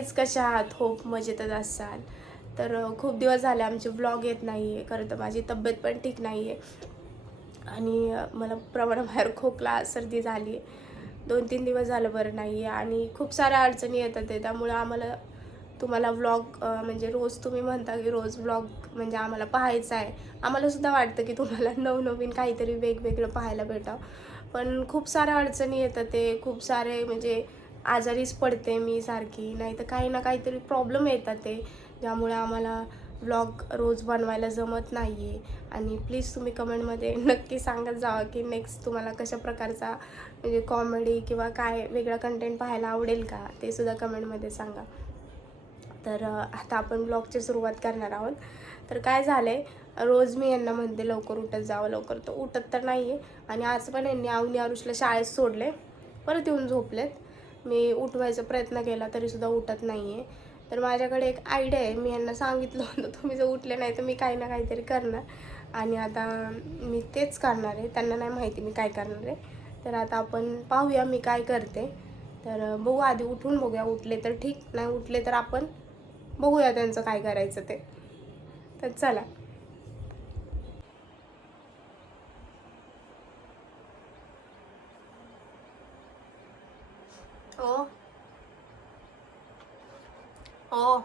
Guys कशा आहात? Hope मजेतच असाल. तर खूप दिवस झाले आमचे व्लॉग येत नाही आहे खरं तर माझी तब्येत पण ठीक नाही आहे आणि मला प्रमाणाबाहेर खोकला सर्दी झाली. आहे दोन तीन दिवस झालं बरं नाही आहे आणि खूप साऱ्या अडचणी येतात आहे त्यामुळं आम्हाला तुम्हाला व्लॉग म्हणजे रोज तुम्ही म्हणता की रोज व्लॉग म्हणजे आम्हाला पाहायचा आहे. आम्हालासुद्धा वाटतं की तुम्हाला नवनवीन काहीतरी वेगवेगळं पाहायला भेटावं पण खूप साऱ्या अडचणी येतात ते. खूप सारे म्हणजे आजारीच पडते मी सारखी नाही तर काही ना काहीतरी प्रॉब्लेम येतात ते ज्यामुळे आम्हाला व्लॉग रोज बनवायला जमत नाही आहे आणि प्लीज तुम्ही कमेंटमध्ये नक्की सांगत जावा की नेक्स्ट तुम्हाला कशा प्रकारचा म्हणजे कॉमेडी किंवा काय वेगळा कंटेंट पाहायला आवडेल का ते सुद्धा कमेंटमध्ये सांगा. तर आता आपण ब्लॉगची सुरुवात करणार आहोत. तर काय झालं आहे रोज मी यांना म्हणते लवकर उठत जावं लवकर तर उठत तर नाही आहे आणि आज पण यांनी आवनी आरुषला शाळेत सोडले परत येऊन झोपलेत. मी उठवायचा प्रयत्न केला तरीसुद्धा उठत नाही आहे तर माझ्याकडे एक आयडिया आहे. मी यांना सांगितलं होतं तुम्ही जर उठले नाही तर मी काही ना काहीतरी करणार. आणि आता मी तेच करणार आहे. त्यांना नाही माहिती मी काय करणार आहे. तर आता आपण पाहूया मी काय करते. तर बघू आधी उठून बघूया. उठले तर ठीक नाही उठले तर आपण बघूया त्यांचं काय करायचं ते. तर चला. ओ ओ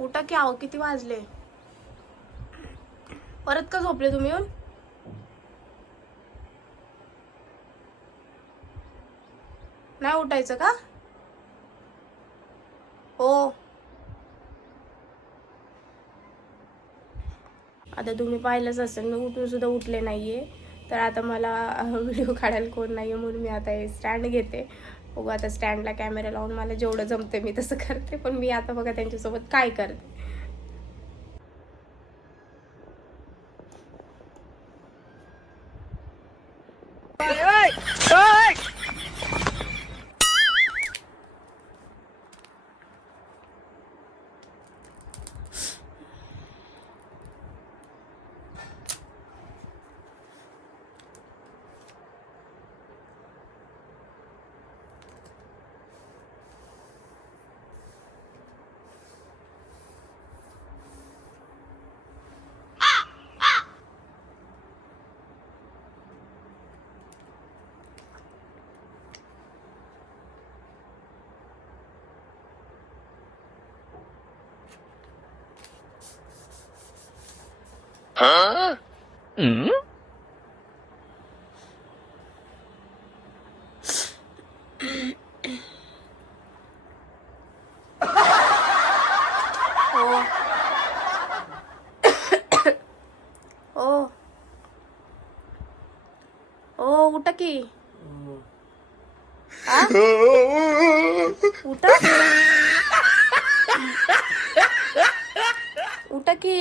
उठा की आहो किती वाजले परत का झोपले तुम्ही येऊन नाही उठायचं का हो आता तुम्ही पाहिलंच असेल मी उठून सुद्धा उठले नाहीये तर आता मला व्हिडिओ काढायला कोण नाही आहे म्हणून मी आता हे स्टँड घेते. बघू आता स्टँडला कॅमेरा लावून मला जेवढं जमते मी तसं करते. पण मी आता बघा त्यांच्यासोबत काय करते. ओ ओ ओ उठा की आ? उठा उठा की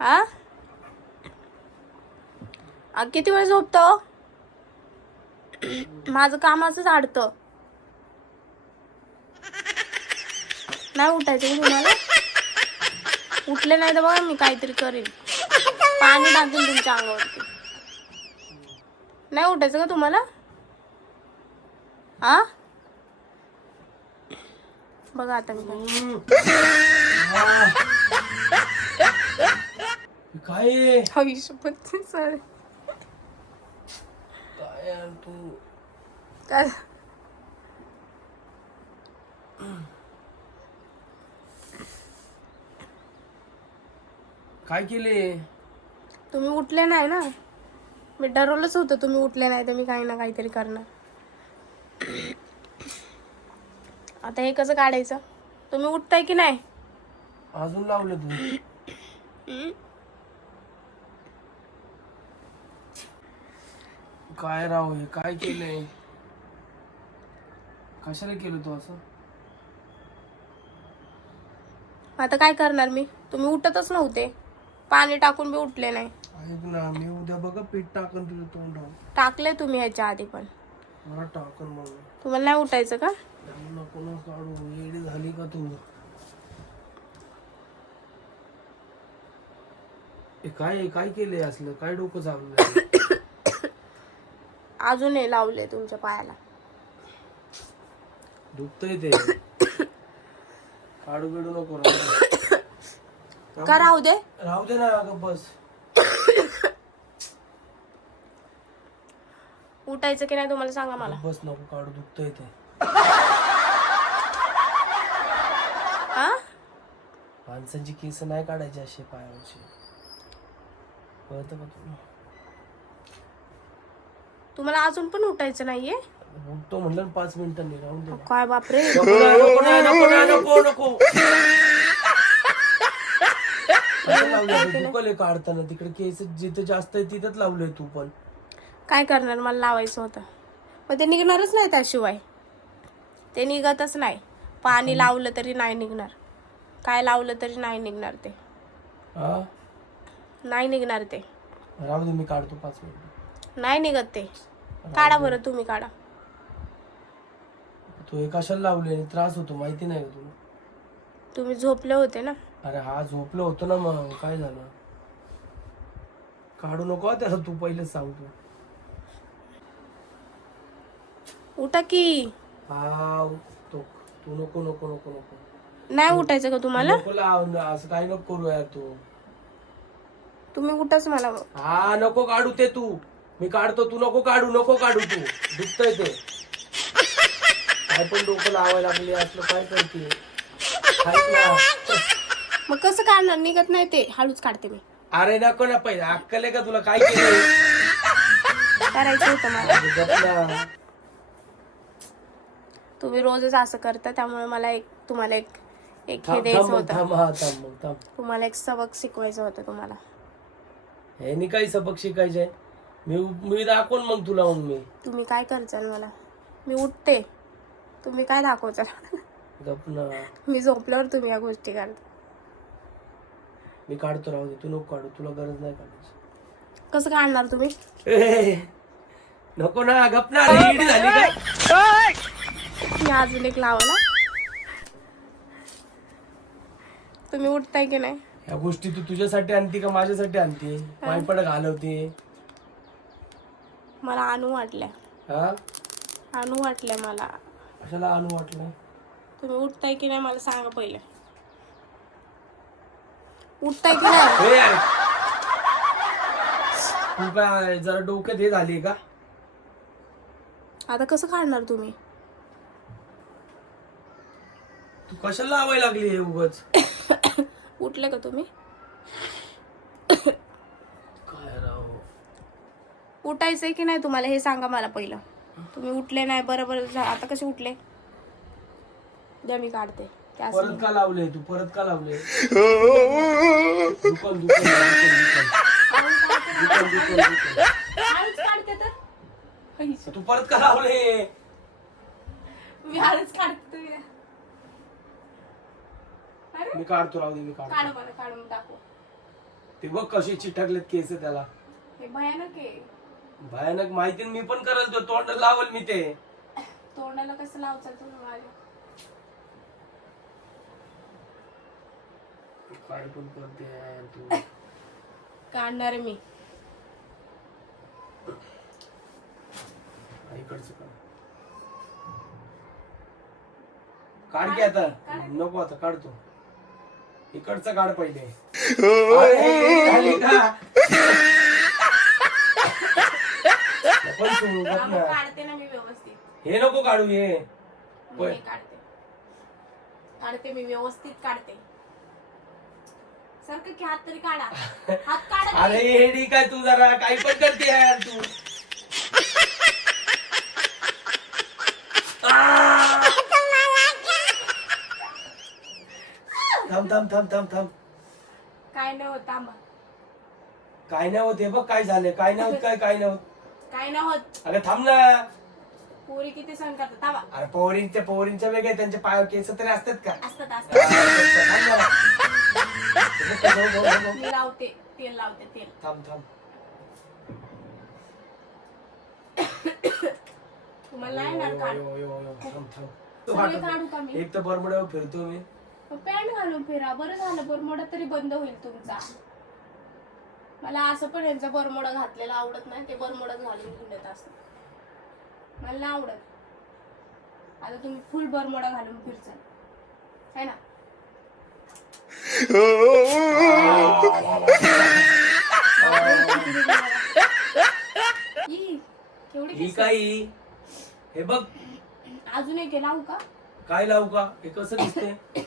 आ आ, किती वेळ झोपतो? माझं काम असंच अडतं नाही उठायचं तुम्हाला? उठले नाही तर बघा मी काहीतरी करेन. पाणी टाकेन तुमच्या अंगावरती. नाही उठायचं का तुम्हाला? हा बघा आता मी काय सर काय? काय केले? तुम्ही उठले नाही ना? मी ठरवलंच होतं तुम्ही उठले नाही तर मी काही ना काहीतरी करणार. आता हे कसं काढायचं? तुम्ही उठताय की नाही? अजून लावलं तू. काय राव हे? काय केलंय? कशाला केलं तू असं? आता काय करणार मी? तुम्ही उठतच नव्हते. पाणी टाकून बी उठले नाही. ऐक ना मी उद्या बघा पीठ टाकन तुझं तोंडावर टाकले तुम्ही ह्याच्या आधी पण. मला टाकन मग तुम्हाला नाही उठायचं का? नको ना काढू. येडी झाली का तू? हे काय काय केलंय असलं? काय डोकं चाललंय? अजून हे लावले तुमच्या पायाला. दुखतंय ते. काढू बिडू नको. का राहू दे? राहू दे ना अगं बस. उठायचं की नाही तुम्हाला सांगा मला? बस नको काढू दुखतंय ते. हा? माणसांची केस नाही काढायची असे पायावरची. कळतं का तुला? तुम्हाला अजून पण उठायचं नाहीये? उठतो म्हणलं पाच मिनिटांनी राहून दे. काय बापरे. नको ना, नको ना, नको ना, नको नको. असं लावलंय ते दुखले काढताना तिकडे केस जिथे जास्त आहे तिथंच लावलंय तू पण. काय करणार? मला लावायचं होतं. मग ते निघणारच नाही त्याशिवाय. ते निघतच नाही. पाणी लावलं तरी नाही निघणार. काय लावलं तरी नाही निघणार ते. हा? नाही निघणार ते. राहू दे मी काढतो पाच मिनिट. नाही निघत ते. काढा बरं तुम्ही काढा. तू हे कशाला लावले आणि त्रास होतो माहिती नाही का तुला? तुम्ही झोपले होते ना? अरे हा झोपलं होतं ना मग. काय झालं? काढू नको हा त्याला तू पहिलेच सांगतो. उठा की. हा तो तू नको नको नको नको. नाही उठायचं का तुम्हाला? नको लाव ना, असं काही नको करू यार तू. तुम्ही उठाच मला. हा नको काढू ते तू. मी काढतो तू नको काढू नको काढू तू. दुखतय ते. काय पण डोकं लावायला लागले असलं काय करते. मग कसं काढणार? निघत नाही ते. हळूच काढते मी. अरे नको ना पहिले. अक्कल आहे का तुला? काय केलं करायचं होतं मला. तुम्ही रोजच असं करता त्यामुळे मला एक तुम्हाला एक एक हे थांब द्यायचं थांब मग, होतं. थांब हा थांब मग थांब. तुम्हाला एक सबक शिकवायचं होतं तुम्हाला. ह्यानी काही सबक शिकायचंय मी मी दाखवून मग तुला मग मी. तुम्ही काय करचाल मला? मी उठते. तुम्ही काय दाखवचाल? गप ना. मी झोपल्यावर तुम्ही या गोष्टी करता. मी काढतो राहू दे. तू नको काढू. तुला गरज नाही काढायची. कसं काढणार तुम्ही? ए, नको ना. गप ना. अरे, इडी झाली काय मी अजून एक लावाला. तुम्ही उठताय की नाही? या गोष्टी तू तुझ्यासाठी आणती का माझ्यासाठी आणते? पायपड घालवते? मला आणू वाटल्या. हा? आणू वाटल्या मला. कशाला आणू वाटलं तुम्ही उठताय की नाही मला सांगा पहिले. उठताय की नाही? ए, अरे. तू काय जरा डोक्यात हे झाली का? आता कसं काढणार तुम्ही? तू कशाला लावायला लागली हे उगच? उठले का तुम्ही? उठायचंय की नाही तुम्हाला? हे सांगा मला पहिलं. तुम्ही उठले नाही बरोबर झा- आता कसे उठले? द्या मी काढते. परत का लावले तू? परत का लावले दुकान दुकान दुकान दुकान दुकान दुकान. काढते तर. तू परत का लावले मी काढते मी काढतो राहू दे मी काढतो. काढ मला काढून टाकू. ते बघ कसे चिटकलेत केस त्याला. हे भयानक आहे. भयानक माहिती मी पण करल तो तोंड लावल मी ते. तोंडाला कसं लावचाल तुम्ही माझ्या काय पण करते यार तू. काढणार आहे मी इकडचं काढ. काढ की आता. नको आता काढतो. इकडचं काढ पहिले. अरे, का? पण तू हा, मग ना. काढते ना मी व्यवस्थित. हे नको काढू हे. मी हे काढते. काढते मी व्यवस्थित काढते. सारखं की हात तरी काढा. हात काढा अरे हे काय तू जरा काही पण करते यार तू! थांब थांब थांब थांब थांब. काय नाही होत काय नाही होत हे बघ काय झालं काय नाही होत काय काय नाही होत. काय नाही होत. अरे थांब ना. पोरी किती सण करतात. थांबा. अरे पवरींच्या पवरींच्या वेगळे त्यांच्या पायावर केस तरी असतात का? असतात असतात. थांब जरा. मी लावते. तेल लावते तेल. थांब थांब. तुम्हाला नाही येणार काढ यो, यो, यो, थांब थांब. सगळे काढू का मी? एक तर बरमड्यावर फिरतो मी. पॅन्ट घालून फिरा. बरं झालं. बरमोडा तरी बंद होईल तुमचा. मला असं पण यांचा बरमोडा घातलेला आवडत नाही ते बरमोडाच घालून हिंडत असत मला नाही आवडत. आता तुम्ही फुल बरमोडा घालून फिरचाल. है ना? ई, केवढी ही केस? काही हे बघ. अजून एक आहे, लावू का? काय लावू का? हे कसं दिसते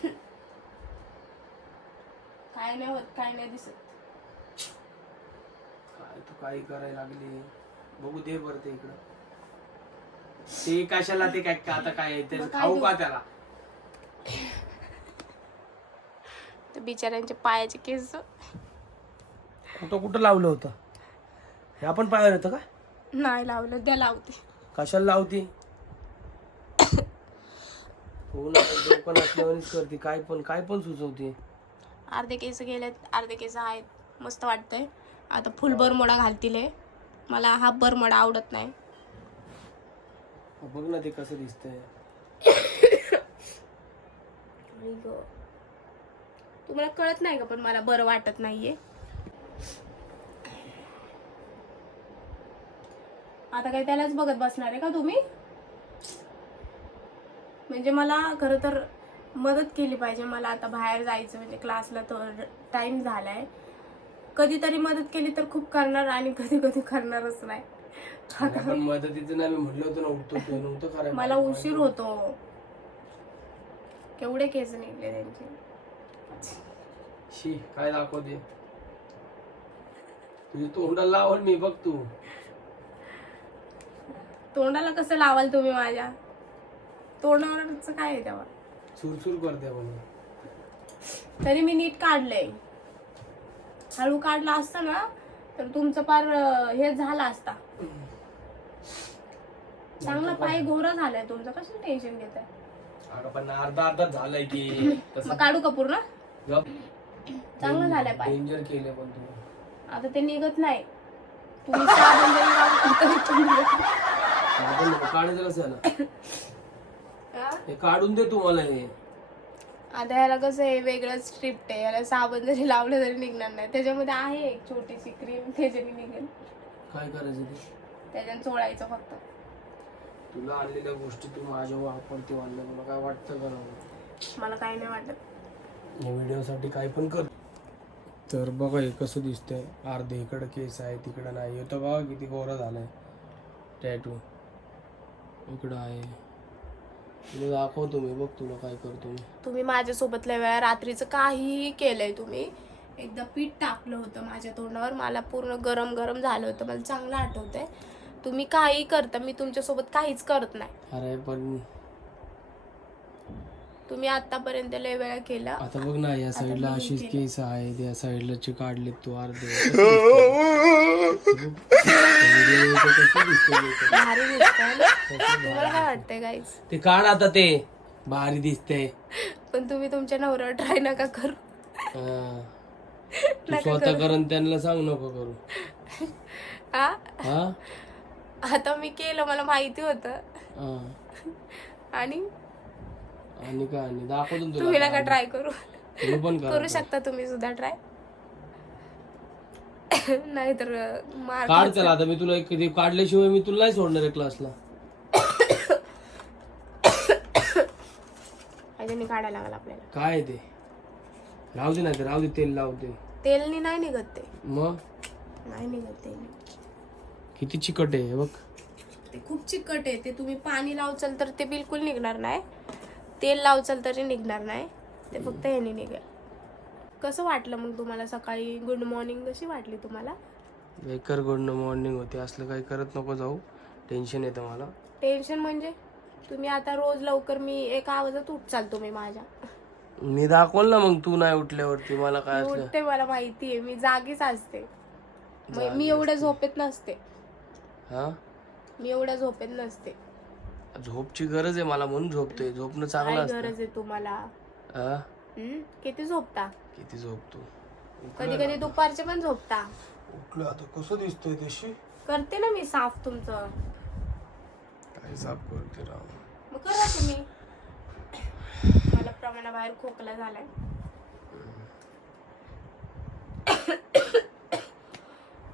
काय नाही होत काय नाही दिसत. काही करायला लागली. बघू दे बरं ते इकडं. ते कशाला ते काय का आता काय आहे? ते मग काय खाऊ? का त्याला? तर बिचाऱ्यांचे पायाचे केस. कुठं कुठं लावलं होतं? हे आपण पाहिलं होतं का? नाही लावलं द्या लावते. कशाला लावती? हो ना डोकं नसल्यावानीच करते. काय पण काय पण सुचवते. अर्धे केस गेलेत अर्धे केस आहेत. मस्त वाटतंय. आता फुल बरमोडा घालतील. हे. मला हा बरमोडा आवडत नाही. बघ ना ते कसं दिसतंय. आई गं. तुम्हाला कळत नाही का पण मला बरं वाटत नाहीये? आता काय त्यालाच बघत बसणार आहे का तुम्ही? म्हणजे मला खरं तर मदत केली पाहिजे मला आता बाहेर जायचं म्हणजे क्लासला तर टाइम झालाय. कधीतरी मदत केली तर खूप करणार आणि कधी कधी करणारच नाही. मदतीचं नाही मी म्हटलं होतं ना उठतो ते नव्हतं करायला मला उशीर होतो. केवढे केस निघले त्यांचे. शी काय दाखवते? तुझी तोंडाला लावल मी बघ तू. तोंडाला कसं लावाल तुम्ही माझ्या? तोंडावरच काय आहे तेव्हा? सुरसुर करते म्हणून. तरी मी नीट काढलंय. हळू काढला असता ना तर तुमचं पार अं, हे झाला असता. चांगला पाय गोरा झालाय तुमचं. कसं टेन्शन घेत अगं पण अर्धा अर्धा झालंय की. मग काढू का पूर्ण? चांगलं झालंय पाय. डेंजर केले पण तू. आता ते निघत नाही. तुम्ही साबण जरी लावलं तरी पण निघत नाही. आपण नको, काढायचं कसं याला हा? हे काढून दे तू मला हे. आता ह्याला कसं आहे वेगळं स्ट्रिप्ट आहे. याला साबण जरी लावलं तरी निघणार नाही. त्याच्यामध्ये आहे एक छोटीशी क्रीम त्याच्याने निघेल. काय करायचं ते? त्याच्याने चोळायचं फक्त. तुला आणलेल्या गोष्टी तू माझ्या वापरते म्हणलं तुला काय वाटतं का नाही? मला काही नाही वाटत. या व्हिडिओसाठी काय पण कर. तर बघा हे कसं दिसतंय. अर्धे इकडं केस आहे तिकडं नाही. येतो बघा किती गोरा झालाय. टॅटू इकडं आहे. तुला दाखवतो मी बघ तुला काय करतो मी तुम्ही माझ्यासोबत लय वेळा रात्रीचं काहीही केलंय तुम्ही. एकदा पीठ टाकलं होतं माझ्या तोंडावर मला पूर्ण गरम गरम झालं होतं मला चांगलं आठवतंय. तुम्ही काही करता मी तुमच्यासोबत काहीच करत नाही. अरे पण तुम्ही आतापर्यंत लय वेळा केलं. आता बघ ना या साईडला अशीच केस आहेत या साईडला ची काढले तू अर्धे? भारी दिसतंय ना? तुम्हाला काय वाटतंय गाईज ते काढ आता ते. भारी दिसतंय. पण तुम्ही तुमच्या नवऱ्यावर ट्राय नका करू. हा. तू स्वतः कर. आणि त्यांना सांग नको करू. हा हा? आता मी केलं मला माहिती होतं. हा. आणि? आणि काय आणि दाखवतो ना तुम्ही तुला नका ट्राय करू? तुला पण कर. करू शकता तुम्ही सुद्धा ट्राय नाहीतर मार काढ त्याला आता मी तुला एक ते काढल्याशिवाय मी तुला नाही सोडणार आहे क्लासला अजून काढायला लागला आपल्याला. काय आहे ते? राहू दे ना ते राहू दे तेल लावू दे. तेलनी नाही निघत ते. मग? नाही निघत तेल. किती चिकट आहे हे बघ. ते खूप चिकट आहे. ते तुम्ही पाणी लावचाल तर ते बिलकुल निघणार नाही. तेल लावचाल तरी निघणार नाही. ते फक्त ह्याने निघेल. कसं वाटलं मग तुम्हाला सकाळी? गुड मॉर्निंग कशी वाटली तुम्हाला? बेकर गुड मॉर्निंग होते. असलं काही करत नको जाऊ. टेन्शन येतं मला. टेन्शन म्हणजे? तुम्ही आता रोज लवकर मी एका आवाजात उठचाल तुम्ही माझ्या. मी दाखवल ना मग तू नाही उठल्यावरती. मला काय मी असलं? उठते मला माहिती आहे. मी जागीच असते. मग मी एवढ्या झोपेत नसते. हा? मी एवढ्या झोपेत नसते. झोपची गरज आहे मला म्हणून झोपतोय. झोपणं चांगलं काय असतं. गरज आहे तुम्हाला? हा? किती झोपता? किती झोपतो? कधी कधी दुपारचे पण झोपता. उठलं आता. कसं दिसतोय तशी? करते ना मी साफ तुमचं. काय साफ करते राव? मग करा तुम्ही. मला प्रमाणाबाहेर खोकला झालाय.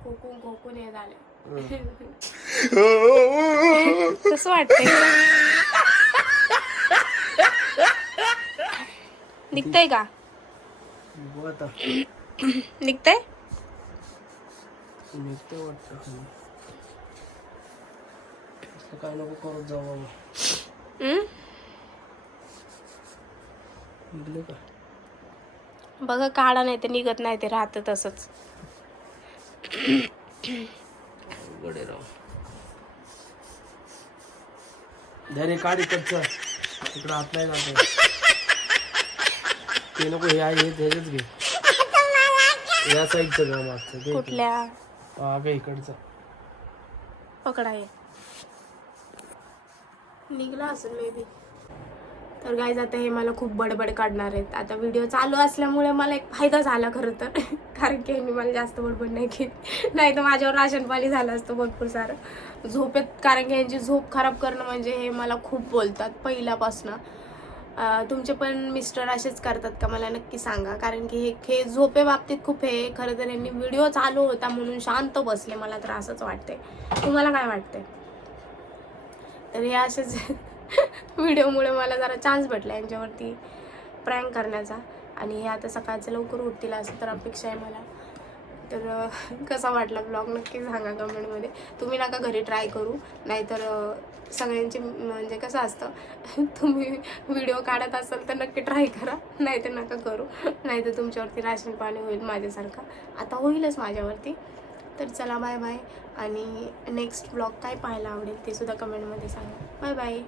खोकून खोकून हे झालंय. कसं वाटतंय. निघतंय का? निघतंय? निघते वाटतं काय नको करत जाऊ बाबा. हम्म? निघले का? बघा काढा नाही ते निघत नाही ते राहतं तसंच. अवघड आहे राव धरे काढ इकडचं. इकडं हात नाही जात ते नको हे आहे हे त्याच्याच घे. या साईडचं मागचं घे. कुठल्या? हा ग इकडचं. पकडा निघला असेल मे बी तर गाईज आता हे मला खूप बडबड काढणार आहेत. आता व्हिडिओ चालू असल्यामुळे मला एक फायदा झाला खरं तर. कारण की मी मला जास्त बडबड नाही केली. नाही तर माझ्यावर राशन पाणी झालं असतं भरपूर सारं. झोपेत कारण की यांची झोप खराब करणं म्हणजे हे मला खूप बोलतात पहिल्यापासनं. तुमचे पण मिस्टर असेच करतात का? मला नक्की सांगा. कारण की हे हे झोपे बाबतीत खूप हे खरं तर यांनी व्हिडिओ चालू होता म्हणून शांत बसले. मला तर असंच वाटते तुम्हाला काय वाटते तर हे असेच व्हिडिओमुळे मला जरा चान्स भेटला यांच्यावरती प्रँक करण्याचा. आणि हे आता सकाळचं लवकर उठतील असं तर अपेक्षा आहे मला. तर कसा वाटला ब्लॉग नक्की सांगा कमेंटमध्ये तुम्ही नका घरी ट्राय करू. नाहीतर सगळ्यांचे म्हणजे कसं असतं तुम्ही व्हिडिओ काढत असाल तर नक्की ट्राय करा. नाहीतर नका करू. नाहीतर तुमच्यावरती राशन पाणी होईल माझ्यासारखं. आता होईलच माझ्यावरती. तर चला बाय बाय आणि नेक्स्ट ब्लॉग काय पाहायला आवडेल ते सुद्धा कमेंटमध्ये सांगा. Bye bye